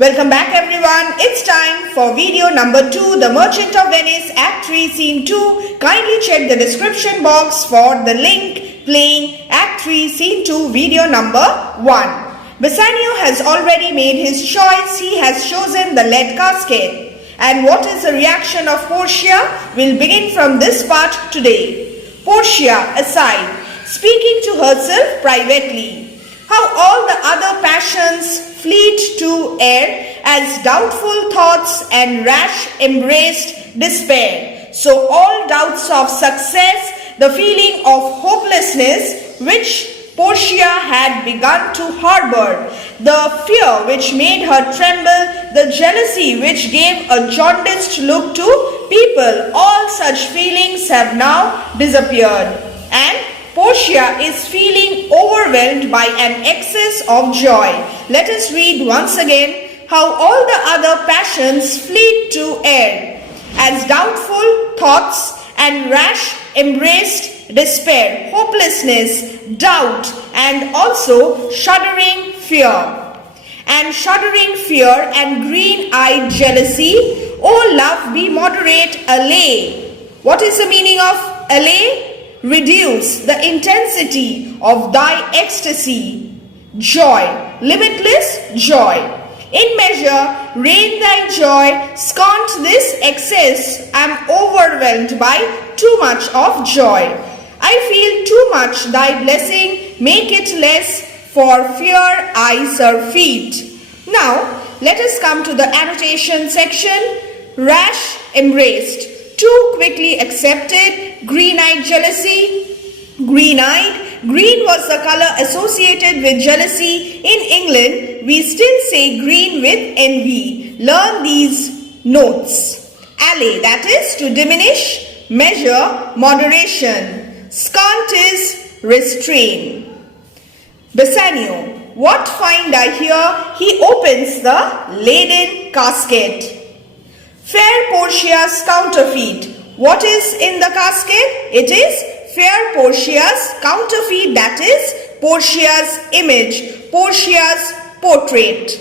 Welcome back everyone. It's time for video number 2, The Merchant of Venice, Act 3, Scene 2. Kindly check the description box for the link playing Act 3, Scene 2, video number 1. Bassanio has already made his choice. He has chosen the lead casket. And what is the reaction of Portia? We'll begin from this part today. Portia, aside, speaking to herself privately. How all the other passions fleet to air as doubtful thoughts and rash embraced despair. So all doubts of success, the feeling of hopelessness which Portia had begun to harbor, the fear which made her tremble, the jealousy which gave a jaundiced look to people, all such feelings have now disappeared. And Portia is feeling overwhelmed by an excess of joy. Let us read once again how all the other passions fleet to air, as doubtful thoughts and rash embraced despair, hopelessness, doubt, and also shuddering fear. And shuddering fear and green-eyed jealousy, O love, be moderate, allay. What is the meaning of allay? Reduce the intensity of thy ecstasy, joy, limitless joy. In measure, reign thy joy, scant this excess, am overwhelmed by too much of joy. I feel too much thy blessing, make it less, for fear I surfeit. Now, let us come to the annotation section. Rash embraced, too quickly accepted, green-eyed jealousy. Green-eyed, green was the color associated with jealousy. In England, we still say green with envy. Learn these notes. Allay, that is to diminish, measure, moderation. Scant is restrain. Bassanio, what find I here? He opens the laden casket. Fair Portia's counterfeit. What is in the casket? It is fair Portia's counterfeit, that is Portia's image, Portia's portrait.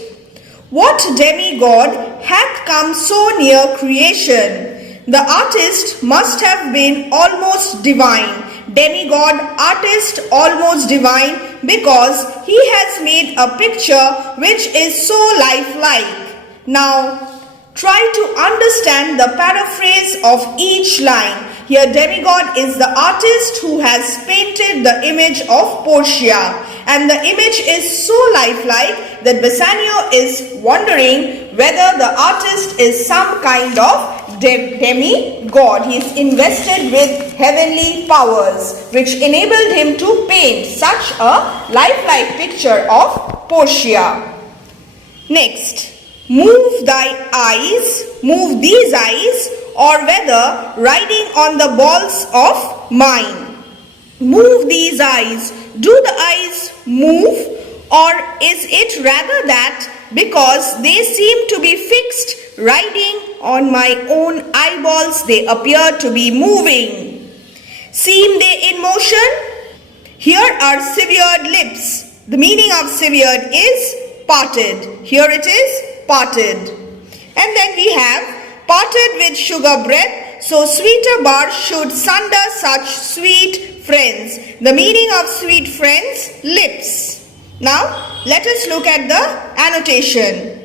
What demigod hath come so near creation? The artist must have been almost divine. Demigod, artist, almost divine, because he has made a picture which is so lifelike. Now, try to understand the paraphrase of each line. Here demigod is the artist who has painted the image of Portia. And the image is so lifelike that Bassanio is wondering whether the artist is some kind of demigod. He is invested with heavenly powers which enabled him to paint such a lifelike picture of Portia. Next. Move thy eyes, move these eyes, or whether riding on the balls of mine. Move these eyes. Do the eyes move, or is it rather that because they seem to be fixed, riding on my own eyeballs, they appear to be moving? Seem they in motion? Here are severed lips. The meaning of severed is parted. Here it is parted. And then we have parted with sugar breath, so sweeter bars should sunder such sweet friends. The meaning of sweet friends, lips. Now, let us look at the annotation.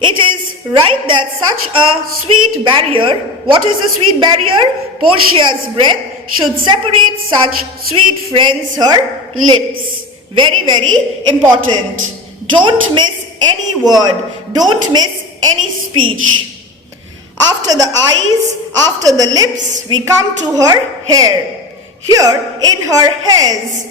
It is right that such a sweet barrier, what is the sweet barrier? Portia's breath should separate such sweet friends, her lips. Very, very important. Don't miss any word. Don't miss any speech. After the eyes, after the lips, we come to her hair. Here in her hairs,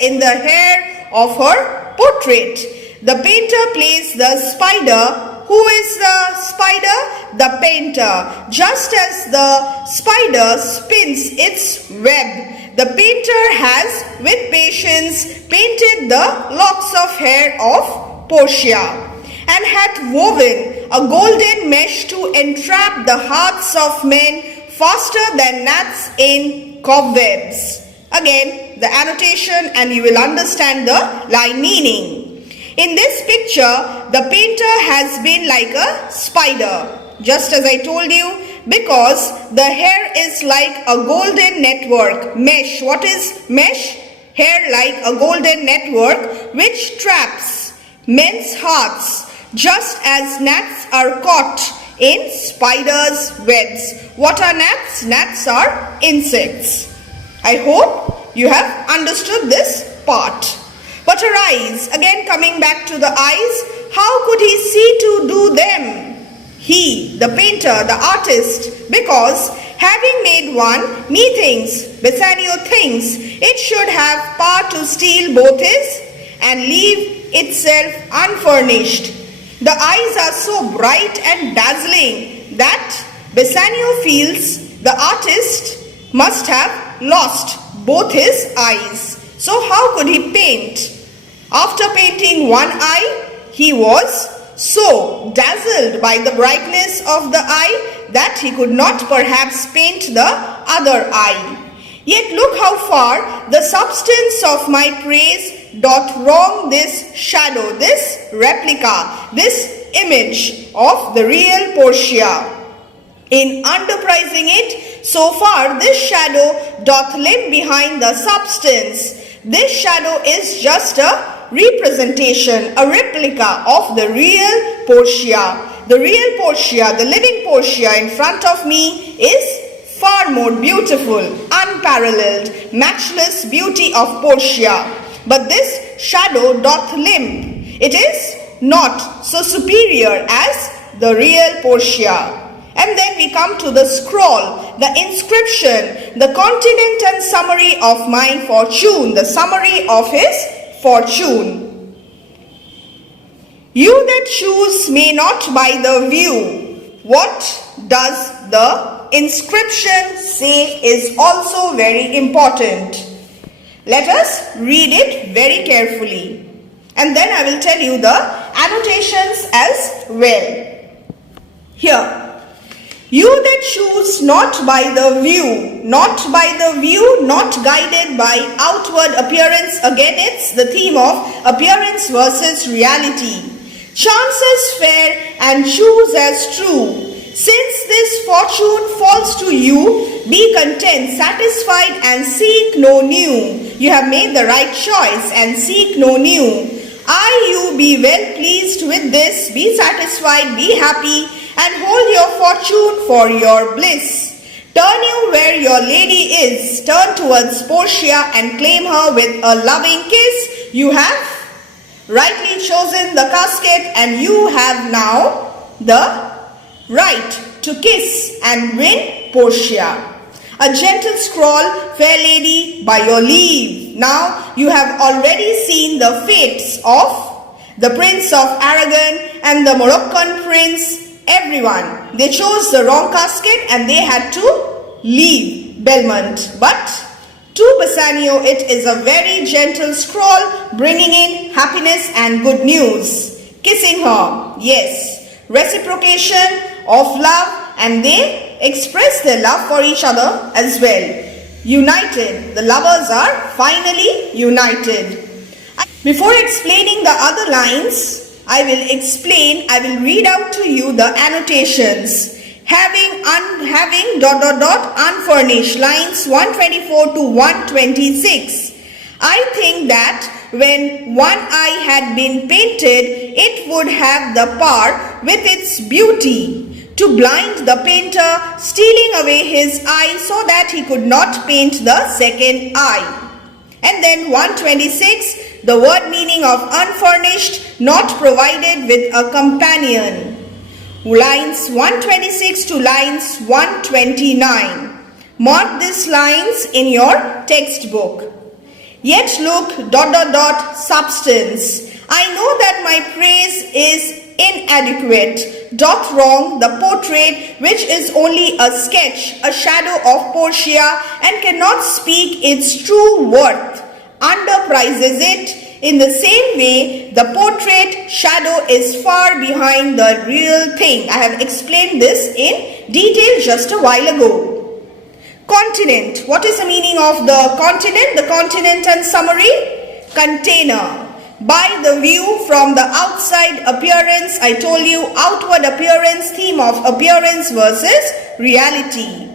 in the hair of her portrait. The painter plays the spider. Who is the spider? The painter. Just as the spider spins its web, the painter has, with patience, painted the locks of hair of Portia, and hath woven a golden mesh to entrap the hearts of men faster than gnats in cobwebs. Again, the annotation, and you will understand the line meaning. In this picture, the painter has been like a spider, just as I told you, because the hair is like a golden network. Mesh. What is mesh? Hair like a golden network which traps men's hearts, just as gnats are caught in spiders' webs. What are gnats? Gnats are insects. I hope you have understood this part. But her eyes, again coming back to the eyes, how could he see to do them? He, the painter, the artist, because having made one, methinks, Bassanio thinks, it should have power to steal both his and leave itself unfurnished. The eyes are so bright and dazzling that Bassanio feels the artist must have lost both his eyes. So how could he paint? After painting one eye, he was so dazzled by the brightness of the eye that he could not perhaps paint the other eye. Yet look how far the substance of my praise doth wrong this shadow, this replica, this image of the real Portia. In underprizing it, so far this shadow doth limp behind the substance. This shadow is just a representation, a replica of the real Portia. The real Portia, the living Portia in front of me is far more beautiful, unparalleled, matchless beauty of Portia. But this shadow doth limp. It is not so superior as the real Portia. And then we come to the scroll, the inscription, the continent and summary of my fortune, the summary of his fortune. You that choose may not buy the view. What does the inscription say is also very important. Let us read it very carefully. And then I will tell you the annotations as well. Here. You that choose not by the view, not guided by outward appearance. Again, it's the theme of appearance versus reality. Chances fair and choose as true. Since this fortune falls to you, be content, satisfied and seek no new. You have made the right choice and seek no new. You be well pleased with this, be satisfied, be happy, and hold your fortune for your bliss. Turn you where your lady is, turn towards Portia and claim her with a loving kiss. You have rightly chosen the casket and you have now the right to kiss and win Portia. A gentle scroll, fair lady, by your leave. Now you have already seen the fates of the Prince of Aragon and the Moroccan Prince, everyone. They chose the wrong casket and they had to leave Belmont. But to Bassanio, it is a very gentle scroll bringing in happiness and good news. Kissing her, yes, reciprocation of love, and they express their love for each other as well. United, the lovers are finally united. Before explaining the other lines, I will read out to you the annotations. Having unfurnished, lines 124 to 126. I think that when one eye had been painted, it would have the power with its beauty to blind the painter, stealing away his eye so that he could not paint the second eye. And then 126, the word meaning of unfurnished, not provided with a companion. Lines 126 to lines 129. Mark these lines in your textbook. Yet look, substance. I know that my praise is inadequate, doth wrong the portrait which is only a sketch, a shadow of Portia, and cannot speak its true worth, underprizes it. In the same way, the portrait shadow is far behind the real thing. I have explained this in detail just a while ago. Continent. What is the meaning of the continent? The continent and summary. Container. By the view from the outside appearance, I told you outward appearance, theme of appearance versus reality.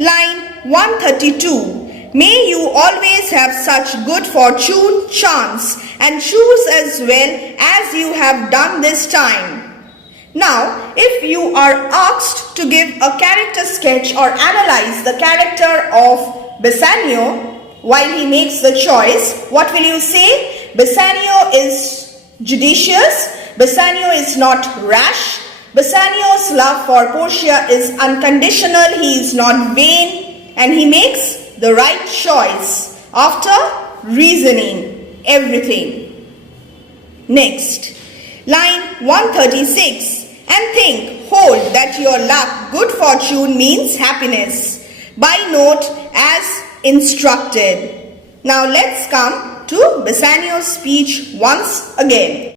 Line 132. May you always have such good fortune, chance, and choose as well as you have done this time. Now, if you are asked to give a character sketch or analyze the character of Bassanio while he makes the choice, what will you say? Bassanio is judicious, Bassanio is not rash, Bassanio's love for Portia is unconditional, he is not vain, and he makes the right choice after reasoning everything. Next, line 136. And think, hold that your luck, good fortune means happiness. By note as instructed. Now let's come to Bassanio's speech once again.